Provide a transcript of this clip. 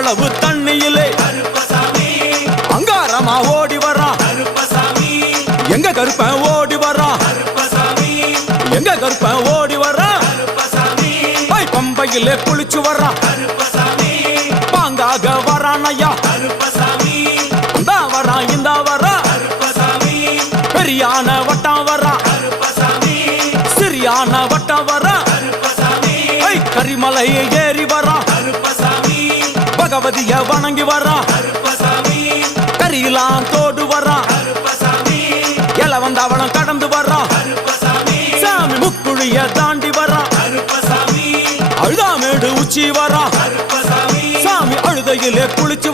அளவு தண்ணியிலே அங்காரமா ஓடி வர்றான். எங்க கருப்பன் ஓடி வர்றான், எங்க கருப்பன் ஓடி வர்றான். பம்பையிலே குளிச்சு வர்றான், பாங்காக வரான் ஐயா. இந்த வரான் இந்த வரான், பெரியான வட்டம் வரான், சிறியான வட்டம் வரான். கரிமலையை ஏறி வரான், பகவதிய வணங்கி வரான். கரியெல்லாம் தோடு வரான், எல வந்தவளம் கடந்து வரான். சாமி முக்குழிய தாண்டி வரான், அழுதாமேடு உச்சி வரான். சாமி அழுதையிலே குளிச்சு